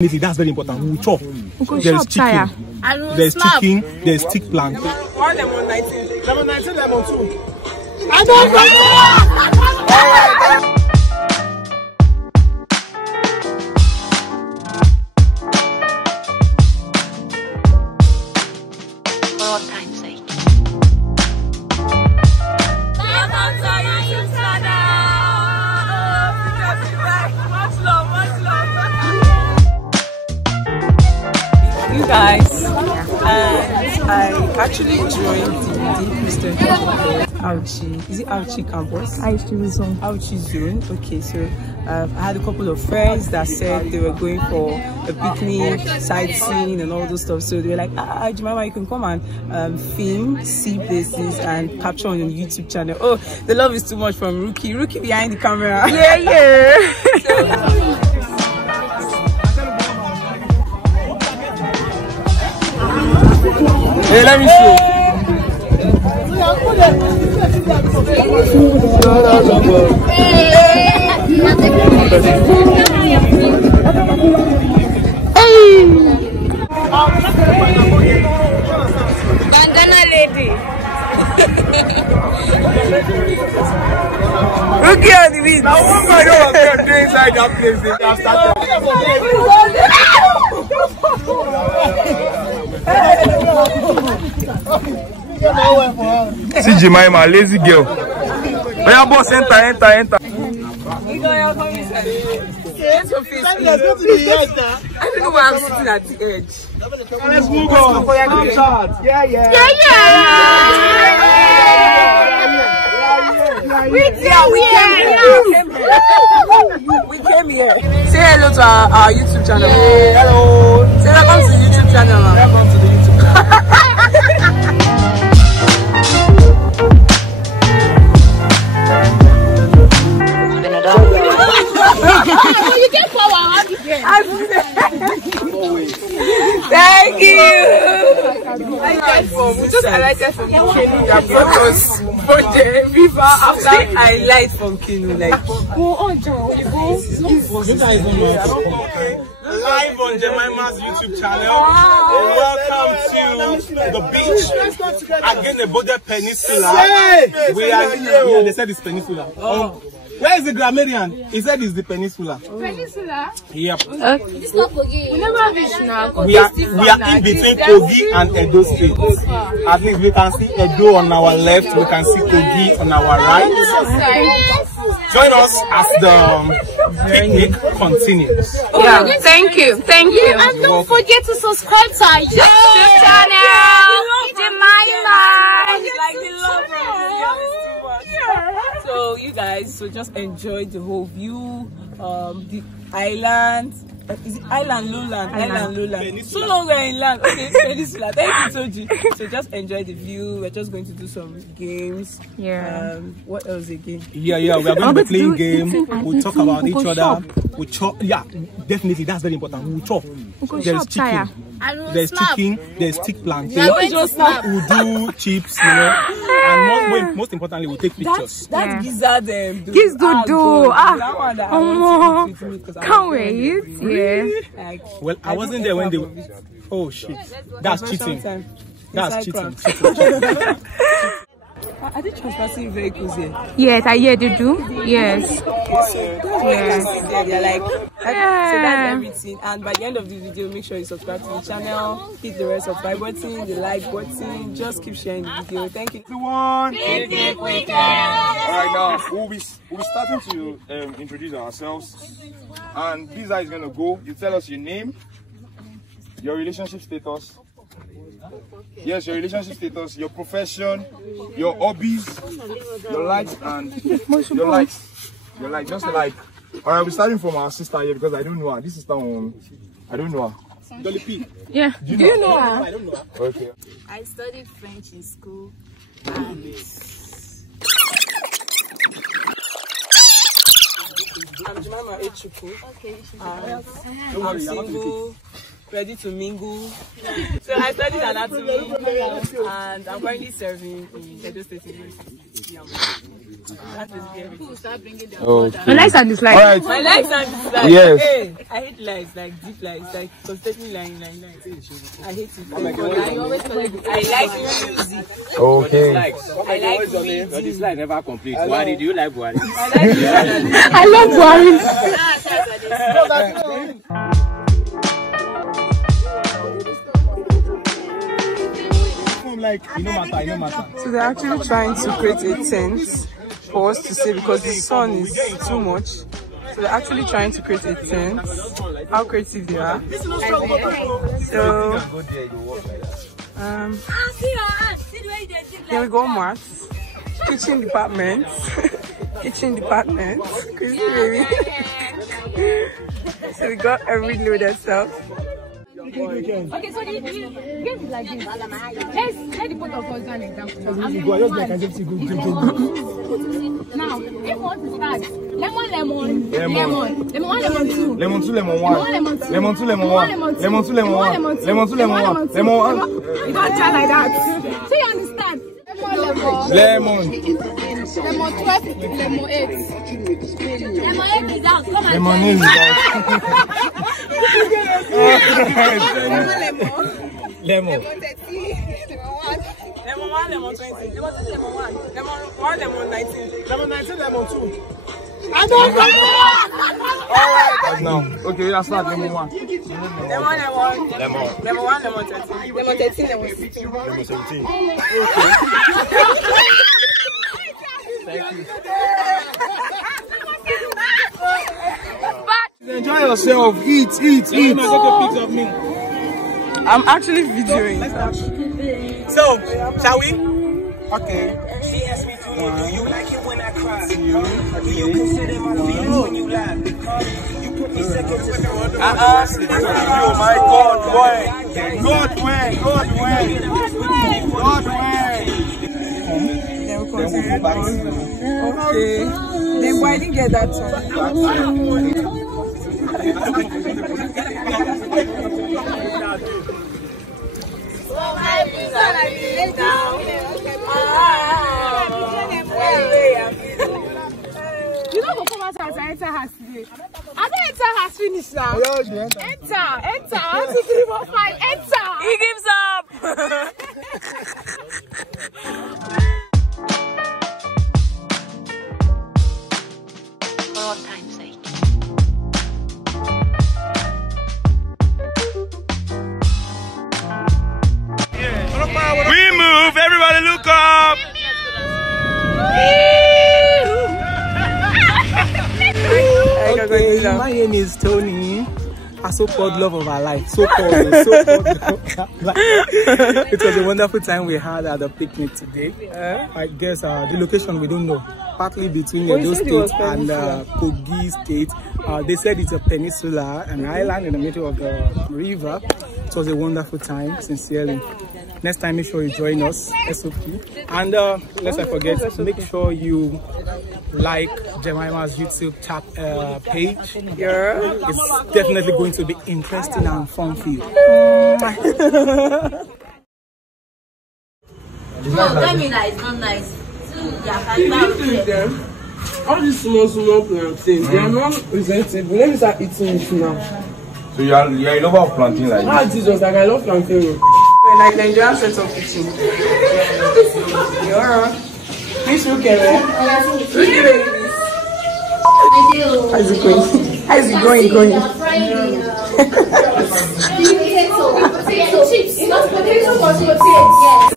That's very important. We'll chop. There's chicken. There's chicken. There's stick plant. One lemon 19. Lemon 19, lemon 2. I don't know. You guys, I actually joined the Christian Auchi. Is it Auchi campus? Auchi zone. Auchi zone. Okay, so I had a couple of friends that said they were going for a picnic, sightseeing, and all those stuff. So they were like, Jemima, you can come and film, see places, and capture on your YouTube channel. Oh, the love is too much from Rookie. Rookie behind the camera. Yeah. Hey, let me show. Bandana lady. Rookie on the beat. Now, what I know I'm doing inside that place? They have started. See Jemima, lazy girl. Oh yeah, boss, enter. I don't know why I'm sitting at the edge. Let's move on. Yeah. We came here. Say hello to our YouTube channel. Hello. Say welcome to the YouTube channel. Welcome to the YouTube channel. You get power again. Thank you. We just highlighted from Kenu that brought us for the river after I light from Kenu. Like, Live on Jemima's YouTube channel. Welcome to the beach, Agenebode Peninsula. We are here. Yeah, they said it's Peninsula. Where is the grammarian? He said it's the Peninsula. Peninsula? Yep. It's not Kogi. We never reached now. We are in between Kogi and Edo State. At least we can see Edo on our left, we can see Kogi on our right. Join us as the picnic continues. Yeah, thank you. And don't forget to subscribe to our YouTube channel. So you guys will just enjoy the whole view, the island. Is it island, lowland? Island, lowland. So long we're in land. Okay, Peninsula. Thank you, Soji. So just enjoy the view. We're just going to do some games. Yeah. What else again? Yeah. We are going to be playing game. We'll talk about each other. We'll chop. Yeah, definitely. That's very important. We'll chop. There's chicken. There's chicken. There's stick plant. We'll do chips, you know. And most importantly, we'll take pictures. That gizzard. Kids do. Can't wait. Yeah. Well, I wasn't there when they. Oh shit! That's cheating. That's cheating. Are they transporting vehicles here? Yes, I hear they do. Yes. They're like, so that's everything. And by the end of the video, make sure you subscribe to the channel, hit the red subscribe button, the like button, just keep sharing the video. Thank you. Everyone. Picnic weekend. Alright, now we'll be starting to introduce ourselves, and Lisa is gonna go. You tell us your name, your relationship status. Yes, your relationship status, your profession, your hobbies, your likes and your likes. Just like. Alright, we're starting from our sister here because I don't know her. This sister I don't know her. Dolly P. Yeah. Do you know her? I don't know her. Okay. I studied French in school and I'm Jemima Echuku. okay. I'm single, ready to mingle. So I studied anatomy and I'm currently serving in Edo State University. My likes and dislikes. All right. My likes and dislikes. Yes. Hey, I hate lies, like deep lies, like constantly lying. I hate it. I like music. Okay. I like music. Your dislike never complete. Buhari, do you like Buhari? I love Buhari. Like, it no matter. So they're actually trying to create a tent for us to stay because the sun is too much. So they're actually trying to create a tent. How creative they are. So then we go maths, kitchen department, crazy baby. So we got every load stuff. Okay, so the game is like this. Let the both of us do an example. Now, if we want to start, lemon, 2. Lemon 2, lemon 1. Lemon 2, lemon 1. Lemon 2, lemon 1. Lemon 2, lemon 1. Lemon 1. You can't try like that. So you understand? Lemon. Lemon 12, lemon 8. Lemon 8 is out. Come on. Lemon 8 is out. Lemon. Lemon 1, lemon 20. Lemon 2, lemon 1. Lemon 1, lemon 19. Lemon 19, lemon 2. I don't know. Alright, now. Okay, let's start lemon 1. Lemon 1, lemon 13. Lemon 13, lemon 16. Lemon 17. Thank you. Enjoy yourself. Eat. I'm actually videoing. So, shall we? Okay. She asked me to do you like it when I cry? Do you consider my feelings when you lie? You put me second to Oh my God, boy. God way. Then we'll continue. Okay. Then why didn't get that one? You don't go come out and enter house today. I don't enter house finish now. Enter. 1, 2, 3, 4, 5. Enter. He gives up. For all time's sake. We move. Everybody look up. Okay, my name is Tony. A so-called love of our life. So-called love of our life. It was a wonderful time we had at the picnic today. I guess the location we don't know. Partly between Edo State and Kogi State. They said it's a peninsula, an island in the middle of the river. It was a wonderful time, sincerely. Next time, make sure you join us, SOP. And lest I forget, make sure you like Jemima's YouTube page. Yeah. It's definitely going to be interesting and fun for you. No, tell me that it's not nice. All these small plantains, they are not presentable. Let me start eating it now. So you are a lover of plantain like Ah, this? Jesus, like I love plantain. Like Nigerian set of kitchen. Yeah. Please look at it. Look at it. How's it going? How's it going?